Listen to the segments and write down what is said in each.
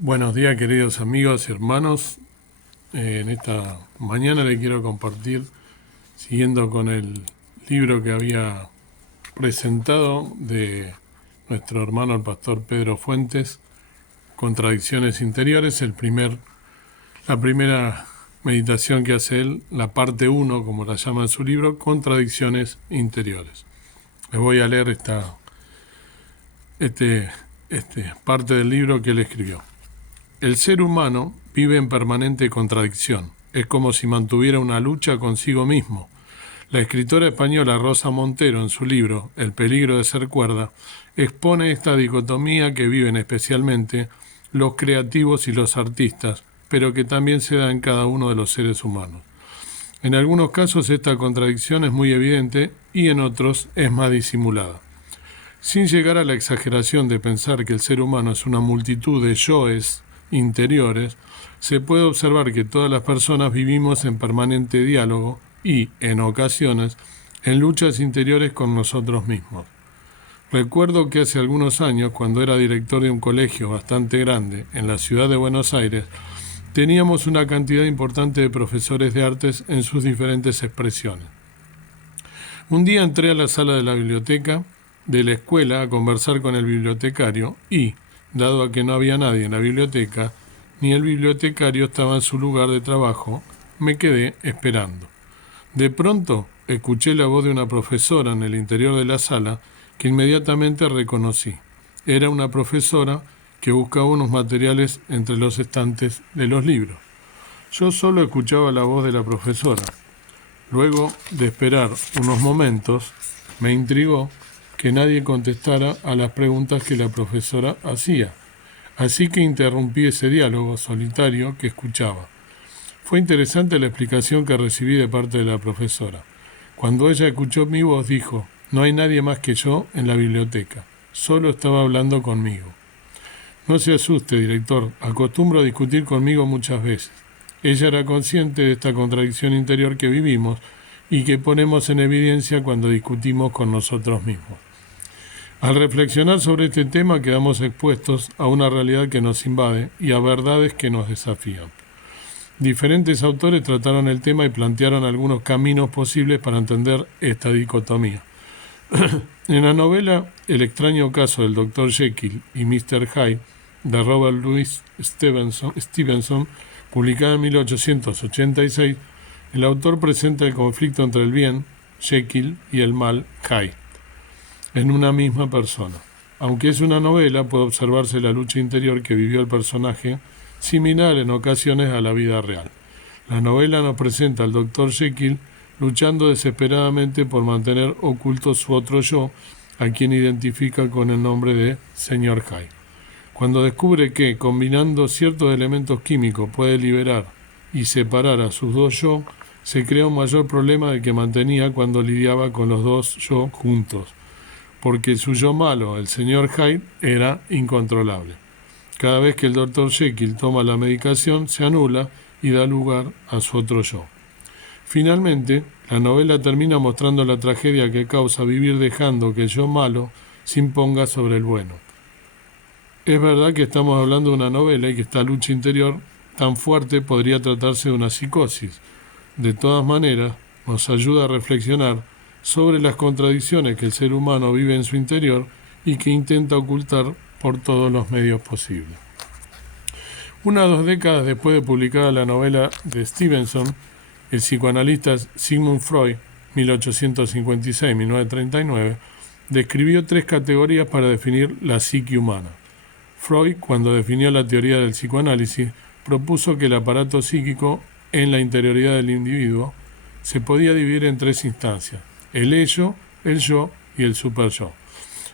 Buenos días, queridos amigos y hermanos. En esta mañana le quiero compartir, siguiendo con el libro que había presentado de nuestro hermano el pastor Pedro Fuentes, Contradicciones Interiores, la primera meditación que hace él, la parte 1, como la llama en su libro, Contradicciones Interiores. Les voy a leer esta parte del libro que él escribió. El ser humano vive en permanente contradicción. Es como si mantuviera una lucha consigo mismo. La escritora española Rosa Montero, en su libro El peligro de ser cuerda, expone esta dicotomía que viven especialmente los creativos y los artistas, pero que también se da en cada uno de los seres humanos. En algunos casos esta contradicción es muy evidente y en otros es más disimulada. Sin llegar a la exageración de pensar que el ser humano es una multitud de yoes interiores, se puede observar que todas las personas vivimos en permanente diálogo y, en ocasiones, en luchas interiores con nosotros mismos. Recuerdo que hace algunos años, cuando era director de un colegio bastante grande en la ciudad de Buenos Aires, teníamos una cantidad importante de profesores de artes en sus diferentes expresiones. Un día entré a la sala de la biblioteca de la escuela a conversar con el bibliotecario y, dado a que no había nadie en la biblioteca, ni el bibliotecario estaba en su lugar de trabajo, me quedé esperando. De pronto, escuché la voz de una profesora en el interior de la sala que inmediatamente reconocí. Era una profesora que buscaba unos materiales entre los estantes de los libros. Yo solo escuchaba la voz de la profesora. Luego de esperar unos momentos, me intrigó que nadie contestara a las preguntas que la profesora hacía. Así que interrumpí ese diálogo solitario que escuchaba. Fue interesante la explicación que recibí de parte de la profesora. Cuando ella escuchó mi voz, dijo: «No hay nadie más que yo en la biblioteca. Solo estaba hablando conmigo». No se asuste, director. Acostumbro a discutir conmigo muchas veces. Ella era consciente de esta contradicción interior que vivimos y que ponemos en evidencia cuando discutimos con nosotros mismos. Al reflexionar sobre este tema quedamos expuestos a una realidad que nos invade y a verdades que nos desafían. Diferentes autores trataron el tema y plantearon algunos caminos posibles para entender esta dicotomía. En la novela El extraño caso del Dr. Jekyll y Mr. Hyde, de Robert Louis Stevenson, publicada en 1886, el autor presenta el conflicto entre el bien, Jekyll, y el mal, Hyde, en una misma persona. Aunque es una novela, puede observarse la lucha interior que vivió el personaje, similar en ocasiones a la vida real. La novela nos presenta al Dr. Jekyll luchando desesperadamente por mantener oculto su otro yo, a quien identifica con el nombre de Sr. Hyde. Cuando descubre que, combinando ciertos elementos químicos, puede liberar y separar a sus dos yo, se crea un mayor problema del que mantenía cuando lidiaba con los dos yo juntos, porque su yo malo, el Sr. Hyde, era incontrolable. Cada vez que el Dr. Jekyll toma la medicación, se anula y da lugar a su otro yo. Finalmente, la novela termina mostrando la tragedia que causa vivir dejando que el yo malo se imponga sobre el bueno. Es verdad que estamos hablando de una novela y que esta lucha interior tan fuerte podría tratarse de una psicosis. De todas maneras, nos ayuda a reflexionar sobre las contradicciones que el ser humano vive en su interior y que intenta ocultar por todos los medios posibles. Unas 2 décadas después de publicada la novela de Stevenson, el psicoanalista Sigmund Freud, 1856-1939, describió 3 categorías para definir la psique humana. Freud, cuando definió la teoría del psicoanálisis, propuso que el aparato psíquico en la interioridad del individuo se podía dividir en 3 instancias: el ello, el yo y el superyo.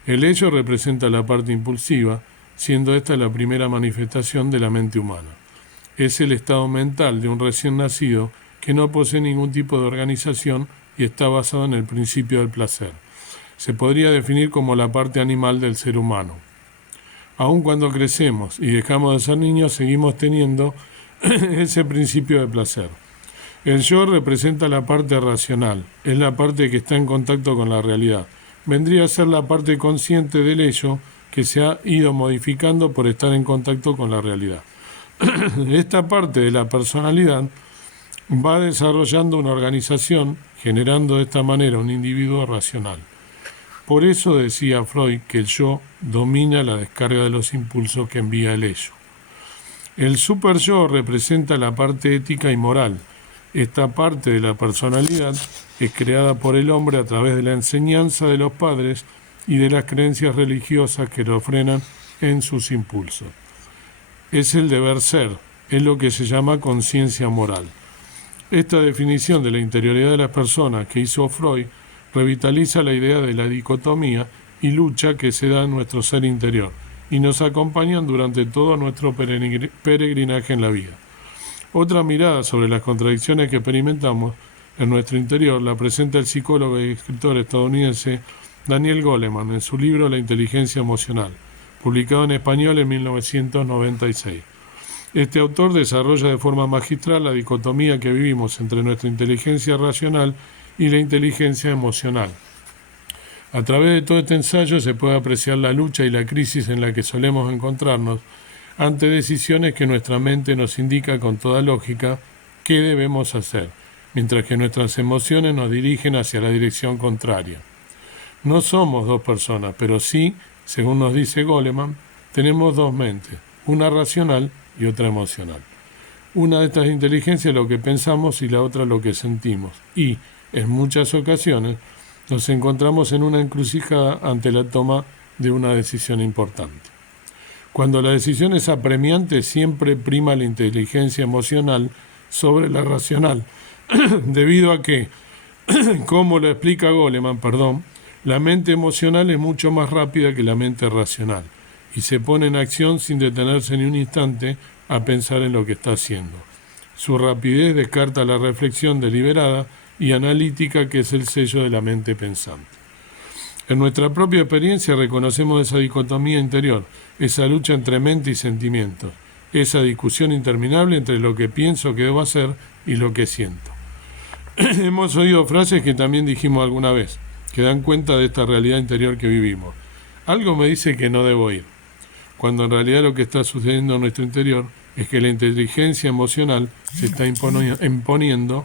El ello representa la parte impulsiva, siendo esta la primera manifestación de la mente humana. Es el estado mental de un recién nacido que no posee ningún tipo de organización y está basado en el principio del placer. Se podría definir como la parte animal del ser humano. Aun cuando crecemos y dejamos de ser niños, seguimos teniendo ese principio de placer. El yo representa la parte racional, es la parte que está en contacto con la realidad. Vendría a ser la parte consciente del ello que se ha ido modificando por estar en contacto con la realidad. Esta parte de la personalidad va desarrollando una organización, generando de esta manera un individuo racional. Por eso decía Freud que el yo domina la descarga de los impulsos que envía el ello. El super-yo representa la parte ética y moral. Esta parte de la personalidad es creada por el hombre a través de la enseñanza de los padres y de las creencias religiosas que lo frenan en sus impulsos. Es el deber ser, es lo que se llama conciencia moral. Esta definición de la interioridad de las personas que hizo Freud revitaliza la idea de la dicotomía y lucha que se da en nuestro ser interior y nos acompañan durante todo nuestro peregrinaje en la vida. Otra mirada sobre las contradicciones que experimentamos en nuestro interior la presenta el psicólogo y escritor estadounidense Daniel Goleman en su libro La inteligencia emocional, publicado en español en 1996. Este autor desarrolla de forma magistral la dicotomía que vivimos entre nuestra inteligencia racional y la inteligencia emocional. A través de todo este ensayo se puede apreciar la lucha y la crisis en la que solemos encontrarnos ante decisiones que nuestra mente nos indica con toda lógica qué debemos hacer, mientras que nuestras emociones nos dirigen hacia la dirección contraria. No somos dos personas, pero sí, según nos dice Goleman, tenemos dos mentes, una racional y otra emocional. Una de estas inteligencias es lo que pensamos y la otra lo que sentimos. Y, en muchas ocasiones, nos encontramos en una encrucijada ante la toma de una decisión importante. Cuando la decisión es apremiante, siempre prima la inteligencia emocional sobre la racional, debido a que, como lo explica Goleman, la mente emocional es mucho más rápida que la mente racional y se pone en acción sin detenerse ni un instante a pensar en lo que está haciendo. Su rapidez descarta la reflexión deliberada y analítica que es el sello de la mente pensante. En nuestra propia experiencia reconocemos esa dicotomía interior, esa lucha entre mente y sentimientos, esa discusión interminable entre lo que pienso que debo hacer y lo que siento. Hemos oído frases que también dijimos alguna vez, que dan cuenta de esta realidad interior que vivimos. Algo me dice que no debo ir, cuando en realidad lo que está sucediendo en nuestro interior es que la inteligencia emocional se está imponiendo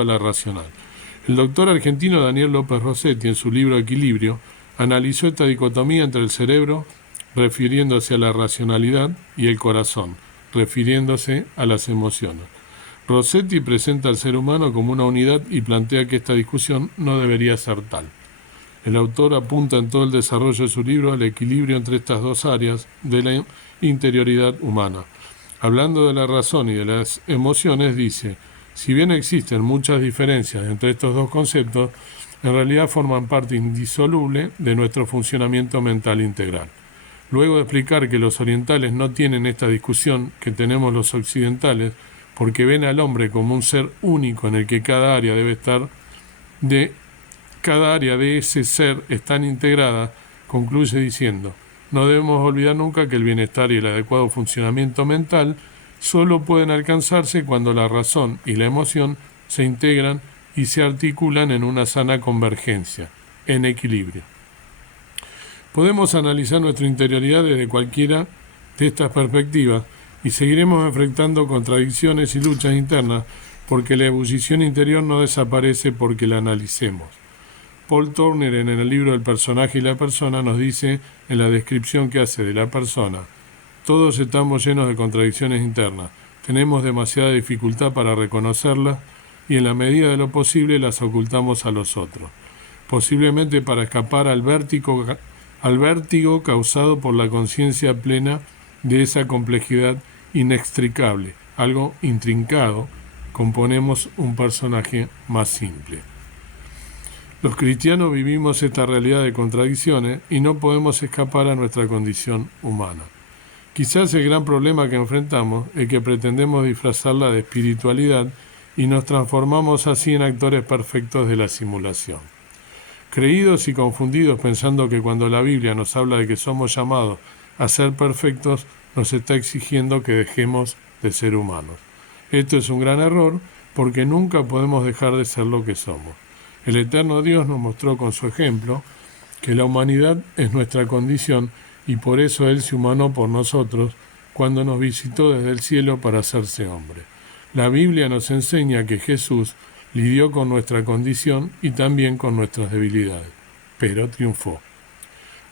a la racional. El doctor argentino Daniel López Rossetti, en su libro Equilibrio, analizó esta dicotomía entre el cerebro, refiriéndose a la racionalidad, y el corazón, refiriéndose a las emociones. Rossetti presenta al ser humano como una unidad y plantea que esta discusión no debería ser tal. El autor apunta en todo el desarrollo de su libro al equilibrio entre estas dos áreas de la interioridad humana. Hablando de la razón y de las emociones, dice: si bien existen muchas diferencias entre estos dos conceptos, en realidad forman parte indisoluble de nuestro funcionamiento mental integral. Luego de explicar que los orientales no tienen esta discusión que tenemos los occidentales, porque ven al hombre como un ser único en el que cada área de ese ser están integradas, concluye diciendo: no debemos olvidar nunca que el bienestar y el adecuado funcionamiento mental solo pueden alcanzarse cuando la razón y la emoción se integran y se articulan en una sana convergencia, en equilibrio. Podemos analizar nuestra interioridad desde cualquiera de estas perspectivas y seguiremos enfrentando contradicciones y luchas internas porque la ebullición interior no desaparece porque la analicemos. Paul Turner, en el libro El personaje y la persona, nos dice en la descripción que hace de la persona: todos estamos llenos de contradicciones internas, tenemos demasiada dificultad para reconocerlas y en la medida de lo posible las ocultamos a los otros, posiblemente para escapar al vértigo causado por la conciencia plena de esa complejidad inextricable, algo intrincado, componemos un personaje más simple. Los cristianos vivimos esta realidad de contradicciones y no podemos escapar a nuestra condición humana. Quizás el gran problema que enfrentamos es que pretendemos disfrazarla de espiritualidad y nos transformamos así en actores perfectos de la simulación. Creídos y confundidos pensando que cuando la Biblia nos habla de que somos llamados a ser perfectos, nos está exigiendo que dejemos de ser humanos. Esto es un gran error porque nunca podemos dejar de ser lo que somos. El eterno Dios nos mostró con su ejemplo que la humanidad es nuestra condición y por eso Él se humanó por nosotros cuando nos visitó desde el cielo para hacerse hombre. La Biblia nos enseña que Jesús lidió con nuestra condición y también con nuestras debilidades, pero triunfó.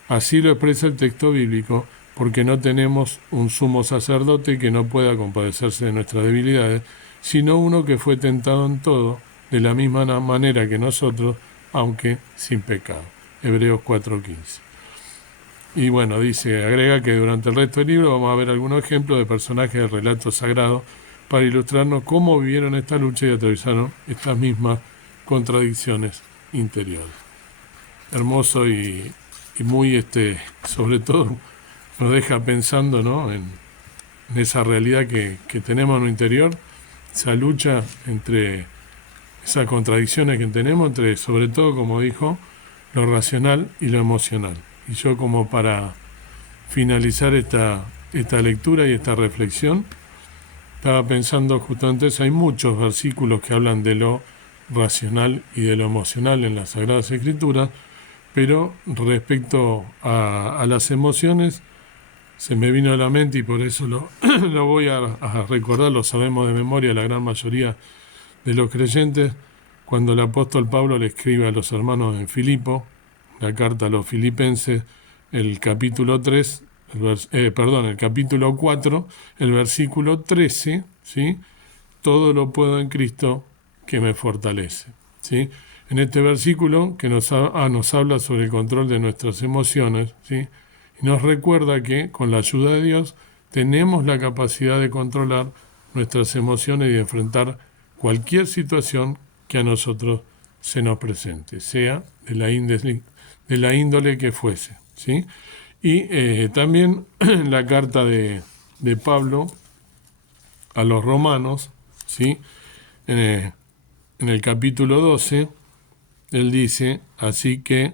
Así lo expresa el texto bíblico, porque no tenemos un sumo sacerdote que no pueda compadecerse de nuestras debilidades, sino uno que fue tentado en todo, de la misma manera que nosotros, aunque sin pecado. Hebreos 4:15. Y bueno, agrega que durante el resto del libro vamos a ver algunos ejemplos de personajes del relato sagrado para ilustrarnos cómo vivieron esta lucha y atravesaron estas mismas contradicciones interiores. Hermoso y muy, sobre todo, nos deja pensando, ¿no?, en esa realidad que tenemos en lo interior, esa lucha entre esas contradicciones que tenemos entre, sobre todo, como dijo, lo racional y lo emocional. Y yo, como para finalizar esta lectura y esta reflexión, estaba pensando justamente eso. Hay muchos versículos que hablan de lo racional y de lo emocional en las Sagradas Escrituras, pero respecto a las emociones, se me vino a la mente y por eso lo voy a recordar, lo sabemos de memoria la gran mayoría de los creyentes, cuando el apóstol Pablo le escribe a los hermanos en Filipo, la carta a los filipenses, el capítulo 3, el capítulo 4, el versículo 13, ¿sí? Todo lo puedo en Cristo que me fortalece, ¿sí? En este versículo que nos habla sobre el control de nuestras emociones, ¿sí?, y nos recuerda que con la ayuda de Dios tenemos la capacidad de controlar nuestras emociones y de enfrentar cualquier situación que a nosotros se nos presente, sea de la índole que fuese, ¿sí? Y también la carta de Pablo a los romanos, ¿sí?, en el capítulo 12, él dice: así que,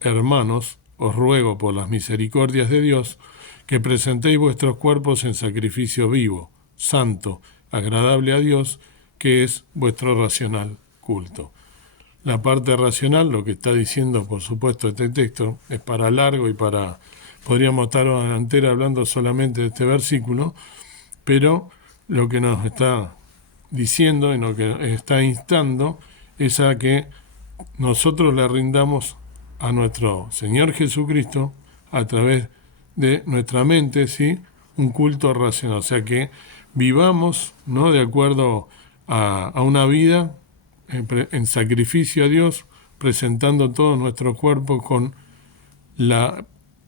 hermanos, os ruego por las misericordias de Dios que presentéis vuestros cuerpos en sacrificio vivo, santo, agradable a Dios, que es vuestro racional culto. La parte racional, lo que está diciendo, por supuesto, este texto, es para largo y podríamos estar una entera hablando solamente de este versículo, pero lo que nos está diciendo y lo que está instando es a que nosotros le rindamos a nuestro Señor Jesucristo a través de nuestra mente, ¿sí?, un culto racional, o sea que vivamos, ¿no?, de acuerdo a una vida en sacrificio a Dios, presentando todo nuestro cuerpo con la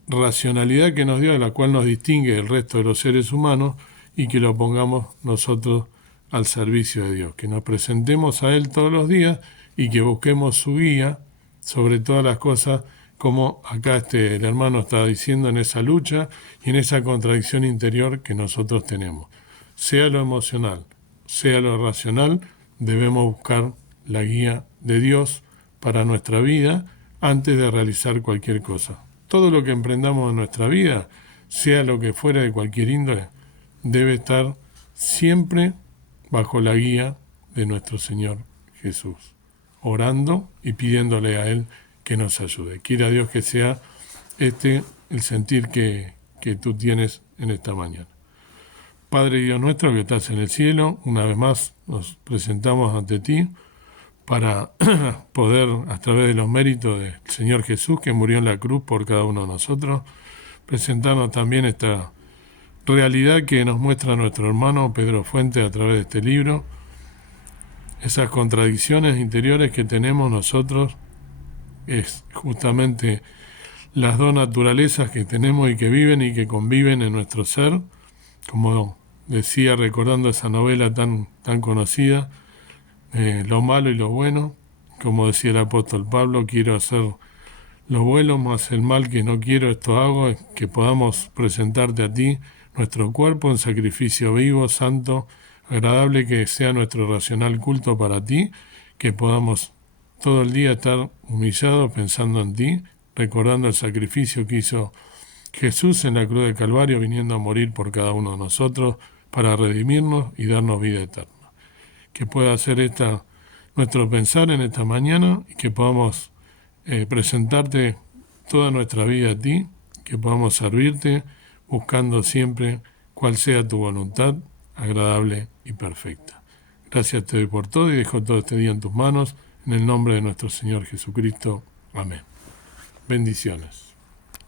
racionalidad que nos dio, de la cual nos distingue del resto de los seres humanos, y que lo pongamos nosotros al servicio de Dios, que nos presentemos a Él todos los días y que busquemos su guía sobre todas las cosas, como acá el hermano está diciendo, en esa lucha y en esa contradicción interior que nosotros tenemos. Sea lo emocional, sea lo racional, debemos buscar la guía de Dios para nuestra vida antes de realizar cualquier cosa. Todo lo que emprendamos en nuestra vida, sea lo que fuera de cualquier índole, debe estar siempre bajo la guía de nuestro Señor Jesús, orando y pidiéndole a Él que nos ayude. Quiera Dios que sea el sentir que tú tienes en esta mañana. Padre Dios nuestro que estás en el cielo, una vez más nos presentamos ante ti para poder, a través de los méritos del Señor Jesús, que murió en la cruz por cada uno de nosotros, presentarnos también esta realidad que nos muestra nuestro hermano Pedro Fuentes a través de este libro, esas contradicciones interiores que tenemos nosotros, es justamente las dos naturalezas que tenemos y que viven y que conviven en nuestro ser, como decía, recordando esa novela tan conocida, lo malo y lo bueno, como decía el apóstol Pablo: quiero hacer lo bueno, más el mal que no quiero, esto hago, es que podamos presentarte a ti nuestro cuerpo en sacrificio vivo, santo, agradable, que sea nuestro racional culto para ti, que podamos todo el día estar humillados pensando en ti, recordando el sacrificio que hizo Jesús en la cruz de Calvario, viniendo a morir por cada uno de nosotros para redimirnos y darnos vida eterna. Que pueda ser nuestro pensar en esta mañana y que podamos presentarte toda nuestra vida a ti, que podamos servirte, buscando siempre cuál sea tu voluntad, agradable y perfecta. Gracias te doy por todo y dejo todo este día en tus manos, en el nombre de nuestro Señor Jesucristo. Amén. Bendiciones.